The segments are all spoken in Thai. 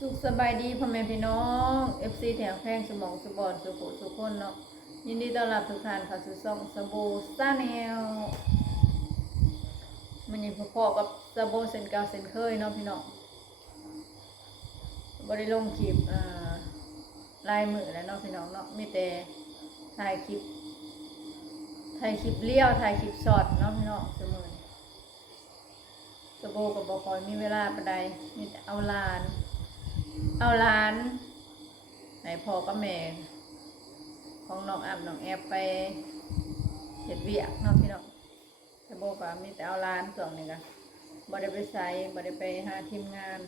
สุขสบายดีพ่อแม่พี่น้อง FC แถวแพร่งสมองสุบอนสุขุสุขคนเนาะยินดีต้อนรับทุกท่านเข้าสู่ช่องสบู่ซาแนลมันนี่พอๆกับสบู่เส้นเก่าเส้นเคยเนาะพี่น้องบริลงคลิปลายมือแล้วเนาะพี่น้องเนาะมีแต่ถ่ายคลิปเลี้ยวถ่ายคลิปช็อตเนาะพี่น้องเสมอสบู่กับบคอยมีเวลาปานใดมีแต่เอาลานไหนพ่อกับแม่ของน้องอับน้องแอบไปเฮ็ดเวียกเนาะพี่น้องแต่โบก็มีแต่เอาร้านส่วนนี้ก็บ่ได้ไปใส่บ่ได้ไปหาทีมงาน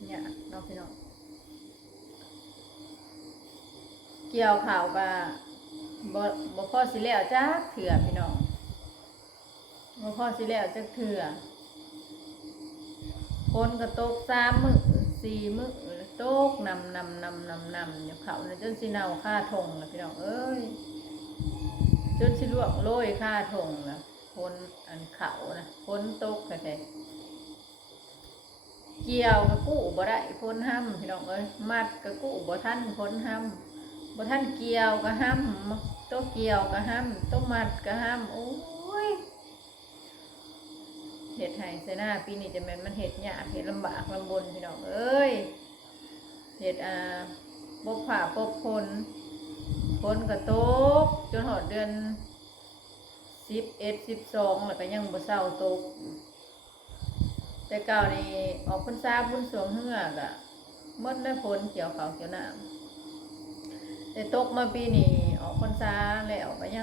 เนี่ยเนาะพี่น้องเกี่ยวข่าวก็บ่พอสิแล้วจักเถื่อพี่น้องบ่พอสิแล้วจักเถื่อคนก็ตก3 มื้อ4 มื้อตกนำอยู่เขาน่ะจนสิเน่าค่าทงล่ะพี่น้องเอ้ยจนสิลวกโรยค่าทงล่ะคนอันเขานะคนตกแท้เกี่ยวก็กู้บ่ได้คนห้ำพี่น้องเอ้ยมัดก็กู้บ่ทันคนห้ำบ่ทันเกี่ยวก็ห้ำตัวเกี่ยวก็ห้ำตัวมัดก็ห้ำโอ้ยเฮ็ดให้เสนาปีนี้จะแม่นมันเฮ็ดยากเฮ็ดลำบากลำบนพี่น้องเอ้ยเฮ็ดบ่ผ่าบ่พ้นก็ตกจนหอดเดือน11 12แล้วก็ยังบ่เศร้าตกแต่เก่านี่ออกพรรษาบุญสวงเฮือกอะหมดได้ผลเกี่ยวข้าวเกี่ยวน้ำแต่ตกมาปีนี้ออกพรรษาแล้วก็ยั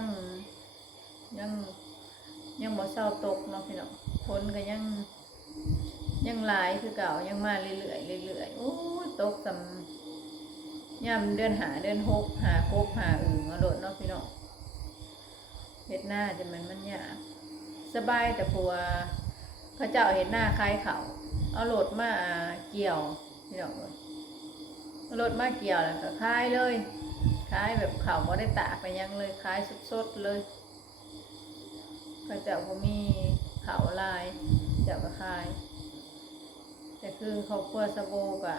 งบ่เศร้าตกเนาะพี่น้องผลก็ยังหลายคือเก่ายังมาเรื่อยๆโอ้ยตกสำย่ำเดือน5เดือน6หาครบหาอึ่งมาโดดเนาะพี่น้องเฮ็ดหน้าจะมันยากสบายแต่ผัวพระเจ้าเห็นหน้าคล้ายเขาเอาโหลดมาเกี่ยวพี่น้องเอาโหลดมาเกี่ยวแล้วก็คล้ายเลยคล้ายแบบเขาไม่ได้ตากไปยังเลยคล้ายสดๆเลยพระเจ้าก็มีเขาลายเจ้าก็คล้ายแต่คือครอบครัวสะโบกะ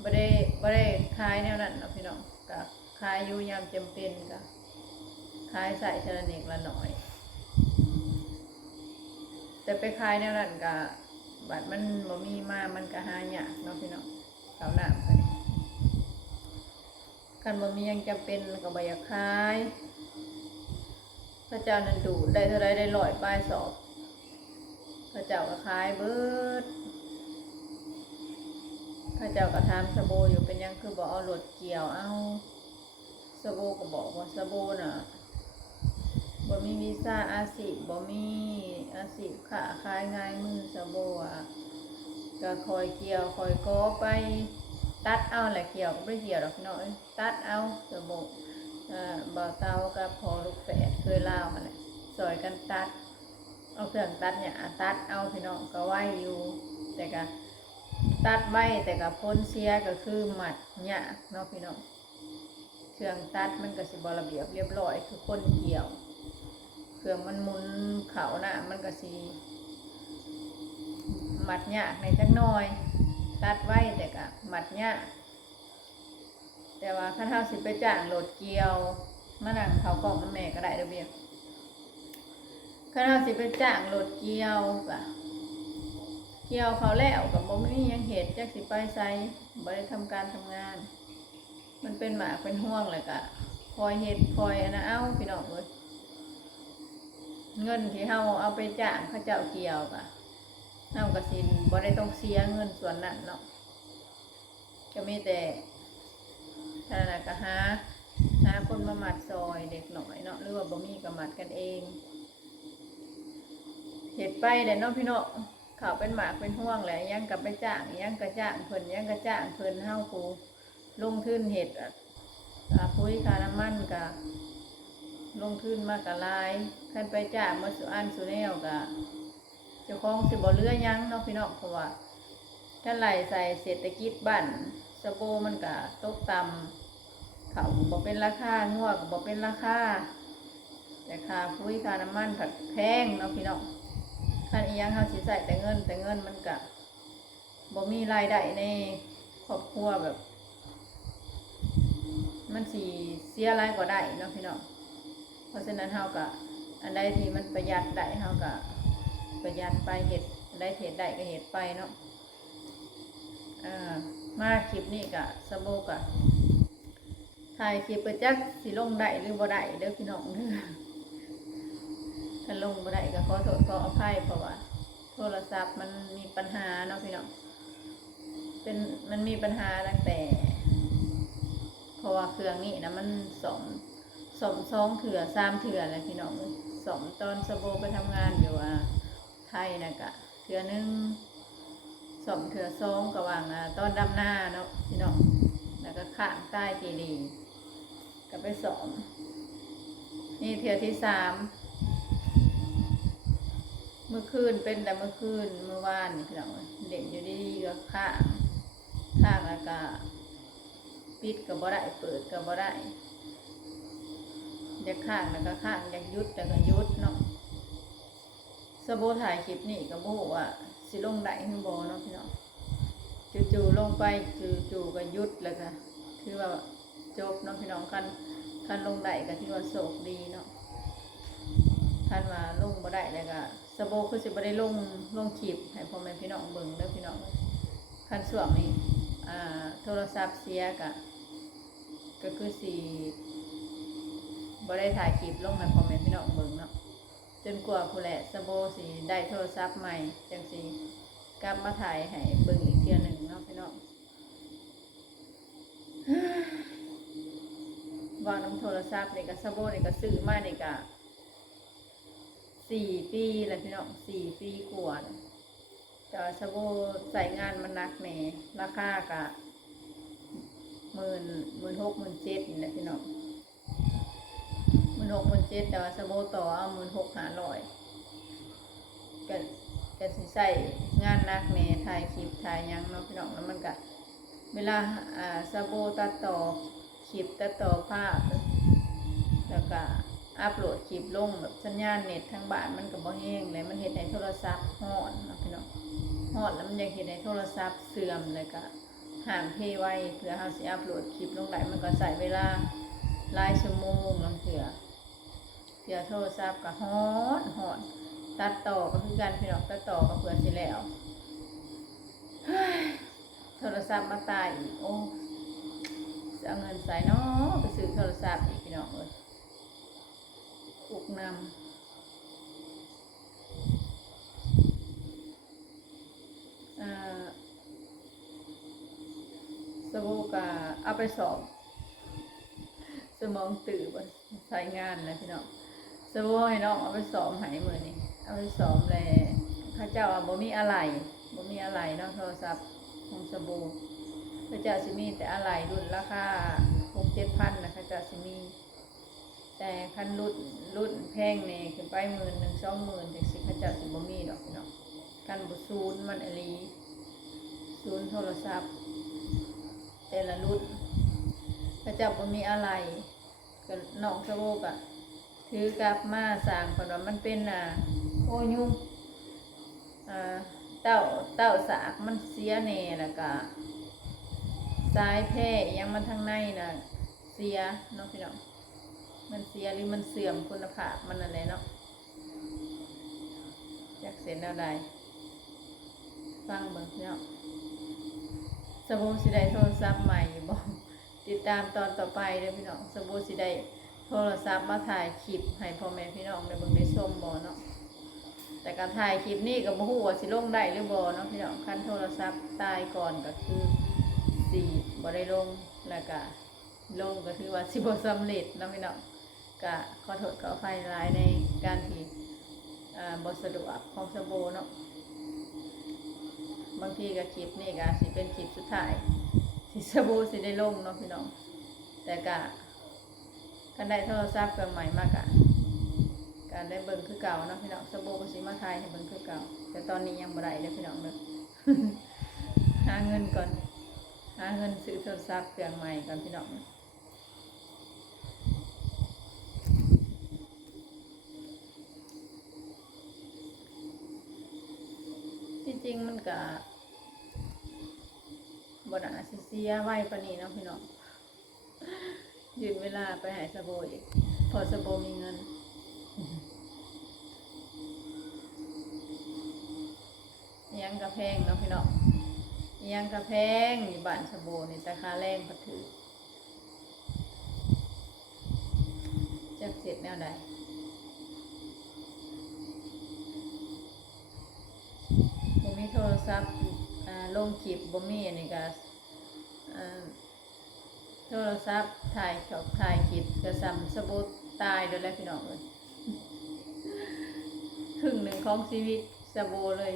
ไม่ได้คล้ายแนวนั้นนะพี่น้องก็คล้ายอยู่ยามจำเป็นก็คล้ายใส่ชนเนกละหน่อยแต่ไปขายแนวนั้นก็บัดมันบ่มีมามันก็หายากเนาะพี่น้องเขาหน้าไปกันบ่มียังจำเป็นก็บ่อยากขายพระเจ้านั้นดูได้เท่าไรได้100 ปลายสอบพระเจ้าก็ขายเบิดพระเจ้าก็ถามสะโบอยู่เป็นยังคือบ่เอารถเกี่ยวเอาสะโบก็บอกว่าสะโบน่ะบ่มีวีซ่าอาชีพบ่มีอาชีพค้าขายง่ายมือสะโบก็คอยเกี่ยวคอยก้อไปตัดเอาแหละเกี่ยวก็ไม่เกี่ยวดอกน้อยตัดเอาสะโบบ่าวเตากับพอลูกแฝดเคยเล่ามาแหละซอยกันตัดเอาเครื่องตัดเนี่ยตัดเอาพี่น้องก็ไหวอยู่แต่ก็ตัดไว้แต่ก็พ้นเสียก็คือหมัดเนี่ยเนาะพี่น้องเครื่องตัดมันก็สิบ่ระเบียบเรียบร้อยคือคนเกี่ยวเครื่องมันหมุนเขาน่ะมันก็สีหมัดยากในจักหน่อยตัดไว้แต่ก็หมัดยากแต่ว่าข้าเท่าสิไปจ้างโหลดเกี่ยวมานั่งเขากล่องน้ำแม่ก็ได้เด้อเบี้ยข้าเท่าสิไปจ้างโหลดเกี่ยวก็เกี่ยวเขาแล้วกับบ่มียังเหตุจักสิไปไสบ่ได้ทำการทำงานมันเป็นหมากเป็นห่วงเลยก็คอยเฮ็ดคอยอันนะเอ้าพี่น้องเอ้ยเงินที่เฮาเอาไปจ้างเขาเจ้าเกี่ยวกะเฮากะสิบ่ได้ต้องเสียเงินส่วนนั้นเนาะก็มีแต่ท่านน่ะก็หาคนมามัดซอยเด็กหน่อยเนาะหรือว่าบ่มีก็มัดกันเองเฮ็ดไปเด้เนาะพี่น้องเขาเป็นหมากเป็นห่วงแหละยังกับไปจ้างยังก็จ้างเพิ่นยังก็จ้างเพิ่นเฮาผู้ลงทุนเฮ็ดปุ๋ยค่าน้ำมันก็ลงทุนมากกะลายขั้นไปจ้างมาสุอันสุแนวกะเจ้าของสิบ่เลือยังเนาะพี่น้องเพราะว่าถ้าไหลใส่เศรษฐกิจบ้านสะโบมันกะตกต่ำเขาบ่เป็นราคางัวก็บ่เป็นราคาแต่ค่าปุ๋ยค่าน้ำมันผัดแพงเนาะพี่น้องขั้นอีหยังเฮาสิใส่แต่เงินมันกะ บ่มีรายได้ในครอบครัวแบบ มันสิเสียรายก็ได้เนาะพี่น้องเพราะฉะนั้นเฮาก็อันใดที่มันประหยัดได้เฮาก็ประหยัดไปเฮ็ดอันใดเฮ็ดได้ก็เฮ็ดไปเนาะมาคลิปนี้ก็สะโบกะถ่ายคลิปไปจักสิลงได้หรือบ่ได้เด้อพี่น้องเด้อถ้าลงบ่ได้ก็ขอโทษขออภัยเพราะว่าโทรศัพท์มันมีปัญหาเนาะพี่น้องมันมีปัญหาตั้งแต่เพราะว่าเครื่องนี้นะมัน2 เถื่อ3 เถื่ออะไรพี่น้องตอนสะโบไปทำงานอยู่ไทยนะกะเถื่อนึง2 เถื่อ2กะว่างตอนดำหน้าเนาะพี่น้องแล้วก็ข้างใต้ทีดีก็ไปนี่เถื่อที่3เมื่อคืนเป็นแต่เมื่อคืนเมื่อวานพี่น้องเด่นอยู่ดีๆก็ข้างแล้วก็ปิดก็บ่ได้เปิดก็บ่ได้อยากข้างแล้วก็ข้างอยากยุดแล้วก็ยุดเนาะสะโบถ่ายคลิปนี่ก็บ่ฮู้ว่าสิลงได้หรือบ่เนาะพี่น้องจู่ๆลงไปจู่ๆก็ยุดแล้วก็ถือว่าจบเนาะพี่น้องคันลงได้ก็ถือว่าโชคดีเนาะคันว่าลงบ่ได้แล้วก็สะโบคือสิบ่ได้ลงคลิปให้พ่อแม่พี่น้องเบิ่งเด้อพี่น้องคันช่วงนี้โทรศัพท์เสียก็คือสิบ่ได้ถ่ายคลิปลงให้พ่อแม่พี่น้องเบิ่งเนาะจนกว่าผู้แหละสะโบสิได้โทรศัพท์ใหม่จังสิกลับมาถ่ายให้เบิ่งอีกเทื่อหนึ่งเนาะพี่น้องว่าน้ำโทรศัพท์นี่ก็สะโบนี่ก็ซื้อมานี่ก็4 ปีแล้วพี่น้อง4 ปีกว่าแต่สะโบใส่งานมันหนักแหน่ราคาก็16,000 17,000นี่แหละพี่น้อง16,000 17,000แต่ว่าสะโบต่อเอา16,500ก็สิใส่งานหนักแหน่ถ่ายคลิปถ่ายยังเนาะพี่น้องแล้วมันก็เวลาสะโบตัดต่อคลิปตัดต่อภาพแล้วก็อัปโหลดคลิปลงแบบสัญญาณเน็ตทางบ้านมันก็บ่แห้งเลยมันเฮ็ดให้โทรศัพท์ฮ้อนเนาะพี่น้องฮ้อนแล้วมันยังเฮ็ดให้โทรศัพท์เสื่อมเลยก็ห่างเพไว้เพื่อเฮาสิอัปโหลดคลิปลงได้มันก็ใช้เวลาหลายชั่วโมงลางเทื่อโทรศัพท์ก็ฮ้อนตัดต่อก็คือกันพี่น้องตัดต่อก็เพื่อสิแล้วโทรศัพท์มาตายอีกโอ้จะเอาเงินใส่เนาะไปซื้อโทรศัพท์อีกพี่น้องเอ้ยอุกนำสบู่กะเอาไปสอบสมองตื่นใช้งานนะพี่น้องสบู่ให้น้องเอาไปสอบหายมือนี่เอาไปสอบเลยข้าเจ้าบ่มีอะไรเนาะโทรศัพท์ของสบู่ข้าเจ้าสิมีแต่อะไรรุ่นราคา6-7 พันนะข้าเจ้าสิมีแต่คันรุ่นแพงเนี่ยขึ้นไป10,000 20,000จังสิข้าเจ้าสิบ่มีดอกพี่น้องกันบ่ซูนมันอลีซูนโทรศัพท์แต่ละรุ่นข้าเจ้าบ่มีอะไรก็น้องสบู่ก็ถือกลับมาสร้างเพราะว่ามันเป็นโอ้ยุ่งเต้าสากมันเสียแน่แล้วก็สายแพร่ยังมันทางในน่ะเสียเนาะพี่น้องมันเสียหรือมันเสื่อมคุณภาพมันอะไรเนาะจากเสร็จแล้วได้ฟังเบิ่งเนาะสบู่สิได้โทรศัพท์ใหม่บ่ติดตามตอนต่อไปเด้อพี่น้องสบู่สิได้โทรศัพท์มาถ่ายคลิปให้พ่อแม่พี่น้องได้เบิ่งได้ชมบ่เนาะแต่การถ่ายคลิปนี้ก็บ่ฮู้ว่าสิลงได้หรือบ่เนาะพี่น้องคันโทรศัพท์ตายก่อนก็คือสิบ่ได้ลงแล้วก็ลงก็ถือว่าสิบ่สำเร็จเนาะพี่น้องก็ขอโทษขออภัยหลายในการที่บ่สะดวกของสบู่เนาะบางทีก็คลิปนี้ก็สิเป็นคลิปสุดท้ายที่สบู่สิได้ลงเนาะพี่น้องแต่ก็กันได้โทรศัพท์เครื่องใหม่มากอะการได้เบิ่งคือเก่าเนาะพี่น้องสบู่ก็สิมาทายให้เบิ่งคือเก่าแต่ตอนนี้ยังบ่ได้เลยพี่น้องเลย หาเงินก่อนหาเงินซื้อโทรศัพท์เครื่องใหม่ก่อนพี่น้องที่จริงมันก็ บ่น่าสิเสียไว้ปานนี้เนาะพี่น้องยืนเวลาไปหายสะโบอีกพอสะโบมีเงินยังกระแพงเนาะพี่น้องยังกระแพงอยู่บ้านสะโบนี่แต่ค่าแรงก็ถือจักเสร็จแนวใดบ่มีโทรศัพท์ลงคลิปบ่มีอันนี้ก็โทรศัพท์ถ่ายคลิปก็ซ้ำสะโบตายเด้อแล้วพี่น้องเอ้ยครึ่งหนึ่งของชีวิตสะโบเลย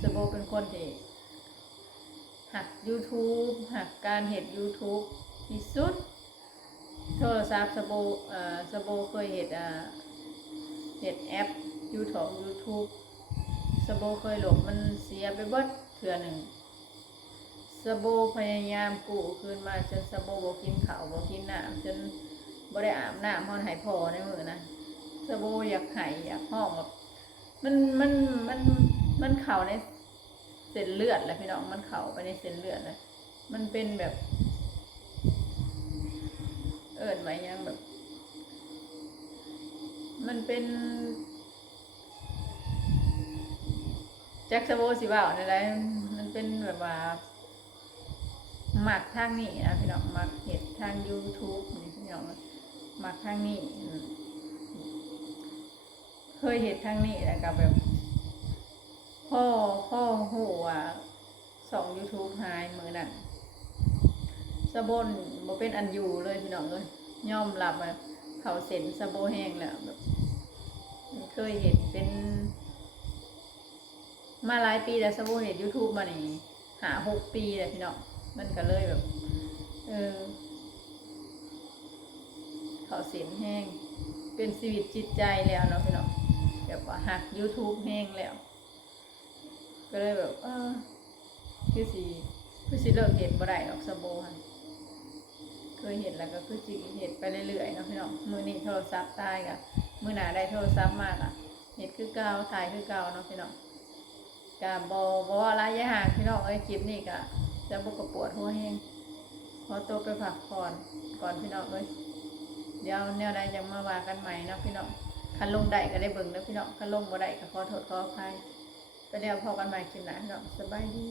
สะโบเป็นคนที่หัก YouTube หักการเฮ็ด YouTube ที่สุดโทรศัพท์สะโบเคยเฮ็ดแอป YouTube สะโบเคยหลบมันเสียไปเบิดเทื่อหนึ่งสะโบพยายามกู้คืนมาจนสะโบบ่กินข้าวบ่กินน้ำจนบ่ได้อาบน้ำฮอดให้พอในมื้อนะสะโบอยากให้อยากห้องแบบมันเข้าในเส้นเลือดแหละพี่น้องมันเข้าไปในเส้นเลือดเลยมันเป็นแบบเอิ้นไว้ยังแบบมันเป็นแจ็คสะโบสิว่าอะไรมันเป็นแบบว่าหมักทางนี้นะพี่น้องหมักเห็ดทาง YouTube นี่พี่น้องหมักทางนี้เคยเห็ดทางนี้แล้วก็แบบพ่อหูว่าส่อง YouTube หายมือนั่นสะบนบ่เป็นอันอยู่เลยพี่น้องเลยยอมรับว่าเขาเซ็นสะโบแห้งแล้วแบบเคยเห็ดเป็นมาหลายปีแล้วสะโบเห็ด YouTube มานี่5-6 ปีแล้วพี่น้องมันก็เลยแบบเขาเสียงแห้งเป็นชีวิตจิตใจแล้วเนาะพี่น้องแบบว่าหัก YouTube แห้งแล้วก็เลยแบบคือสิเลิกเห็ดบ่ได้ดอกสะโบค่ะเคยเห็นแล้วก็คือสิเห็ดไปเรื่อยๆเนาะพี่น้องมื้อนี้โทรศัพท์ตายกะมื้อหน้าได้โทรศัพท์มากอ่ะเห็ดคือเก่าถ่ายคือเก่าเนาะพี่น้องกะบ่อะไรยะห่างพี่น้องคลิปนี้กะจะบ่กระปวดหัวแห้งขอตัวไปพักผ่อนก่อนพี่น้องเดี๋ยวแนวใดจะมาว่ากันใหม่เนาะพี่น้องคันลงได้ก็ได้เบิ่งเนาะพี่น้องคันลงบ่ได้ก็ขอโทษขออภัยไปแล้วพอกันใหม่คลิปหน้าเนาะสบายดี